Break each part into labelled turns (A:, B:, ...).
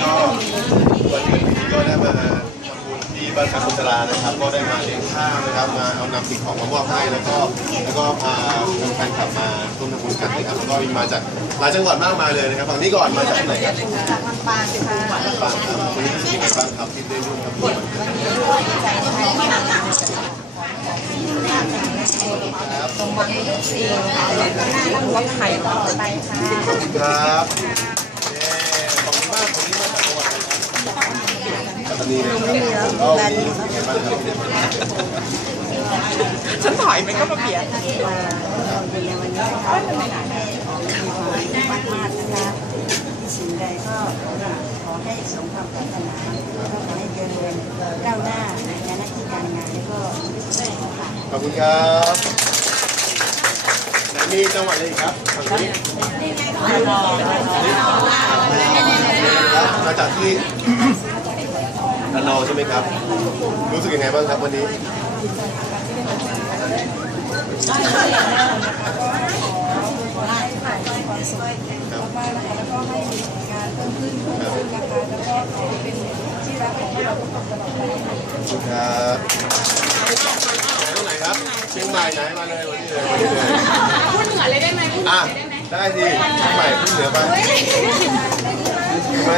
A: ก็วันเกิดนี้ก็ได้มาทำบุญที่บ้านพักคนชรานะครับก็ได้มาเลี้ยงข้าวนะครับมาเอานำสิ่งของมามอบให้แล้วก็พาแฟนคลับมาร่วมทำบุญกันนะครับแล้วก็มาจากหลายจังหวัดมากมายเลยนะครับฝั่งนี้ก่อนมาจากที่ไหนครับ
B: จากลำปางค่ะ
A: ลำปางครับวันนี้รู้สึกยังไงบ้างครับที่ได้ร่วมทำบุญ
B: ดีใจที่ได้มา
A: ครับ
B: ตรงวันนี้เองต้องรถไถต่อไปค่ะ
A: ครับขอบคุณมากวันนี้มาจากจังหวัดอะไรครับปัตตานีนะครับก็วันนี้รู้สึกยังไงบ้างครับ
C: ฉันถอยมันก็มาเปลี่ยน
B: ในวันนี้ก็เป็นวันที่มากๆนะคะสิ่งใดก็ขอให้สมความปรารถนาก็ขอให้เจริญก้าวหน้าในหน้าที่การงานแล้วก็
A: ขอบคุณครับมีจังหวัดอะไรอีกครับฝั่งนี้ครับมาจากที่ระนองใช่ไหมครับรู้สึกยังไงบ้างครับวันนี้
B: มากๆนะคะแล้วก็ให้งานเพิ่มขึ้นนะคะแล้วก็เป็นที่รักของเราทุกคนตลอดไป
A: ครับตรงไหนครับเชียงใหม่ไหนมาเลยวันนี้เลย
D: พูดเหนือเลยได้ไหมพูดเหนือเลยได้ไหม
A: ได้สิเชียงใหม่พูดเหนือไปทำไม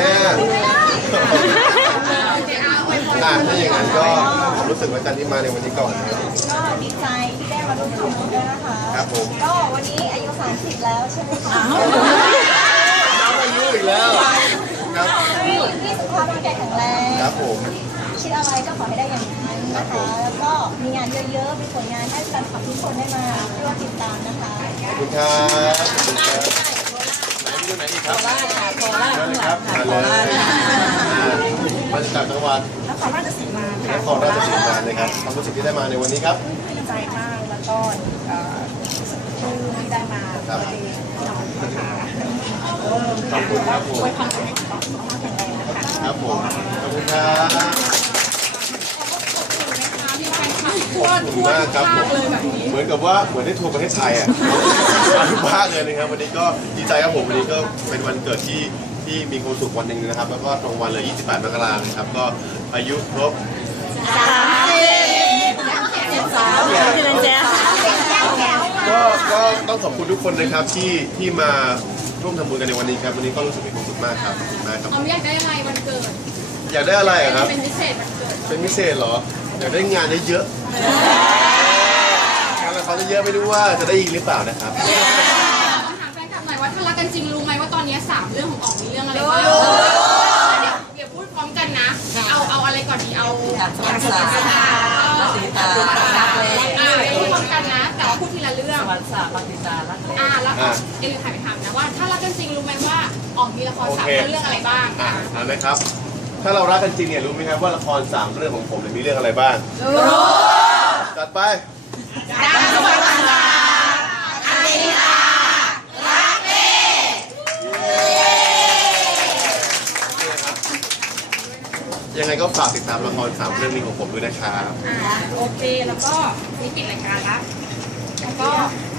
A: ถ้าอย่างนั้นก็ผมรู้สึกว่าการที่มาในวันนี้ก่อน
B: ก็ดีใจที่ได้มาร่วมทำบุญด้วยนะคะ
A: ครับผม
B: ก็วันนี้อายุ30แล้วใช่ไหมคะ
A: น้องอายุอีกแล้วครับ
B: ที่สุขภาพร่างกายแข็งแรง
A: ครับผม
B: คิดอะไรก็ขอให้ได้อย่างนั้นนะคะแล้วก็มีงานเยอะๆมีผลงานให้แฟนคลับทุกคนได้มาร่วมติดตามนะคะ
A: ขอบคุณครับไหนอีกครับ
B: โคราช
A: ครับมาเลยมาจากจังหวัด
B: นครราชสีมาน
A: ครราชสีมาเลยครับความรู้สึกที่ได้มาในวันนี้ครับ
B: ดีใจมากแล้วก็รู้สึกปลื้มที่ได้มา
A: ครับ
B: น้องนะคะ
A: ขอบคุณครับผม
B: อวยพรให้สุขภาพแข็งแรงนะคะ
A: ครับผมขอบคุณครับขอบคุณมากครับผมเหมือนกับว่าเหมือนได้ทัวร์ประเทศไทยอ่ะมาทุกภาคเลยนะครับวันนี้ก็ดีใจครับผมวันนี้ก็เป็นวันเกิดที่มีความสุขวันหนึ่งนะครับแล้วก็ตรงวันเลย28 มกราคมนะครับก็อายุครบก็ต้องขอบคุณทุกคนนะครับที่มาร่วมทำบุญกันในวันนี้ครับวันนี้ก็รู้สึกมีความสุขมากครับมากครับ
D: อยากได้อะไรวันเกิด
A: อยากได้อะไรครับ
D: เป็นพิเศษวันเกิด
A: เป็นพิเศษเหรออยากได้งานเยอะงานละครเยอะไม่รู้ว่าจะได้ยินหรือเปล่านะครับ
D: ถามแฟนคลับหน่อยว่าถ้ารักกันจริงรู้ไหมว่าตอนนี้3เรื่องของออกมีเรื่องอะไรบ้างเดี๋ยวพูดพร้อมกันนะเอาอะไรก่อนดีเอาพูดพร้อมกันนะแต่ว่าพูดทีละเรื่อง
C: วันศาสตร์ปฏิจารัก
D: แล้วเอลิถ่ายไปถามนะว่าถ้ารักกันจริงรู้ไหมว่าออกมีละคร3เรื่องอะไรบ้าง
A: เอาเลยครับถ้าเรารักกันจริงเนี่ยรู้ไหมครับว่าละคร3 เรื่องของผมมีเรื่องอะไรบ้าง
D: รู้
A: จัดไป
D: ดาวสวรรค์อเมริการักเล่
A: ยังไงก็ฝากติดตามละคร3 เรื่องนี้ของผมด้วยนะครับ
D: โอเคแล้วก็นี่ปิดรายการแล้วก็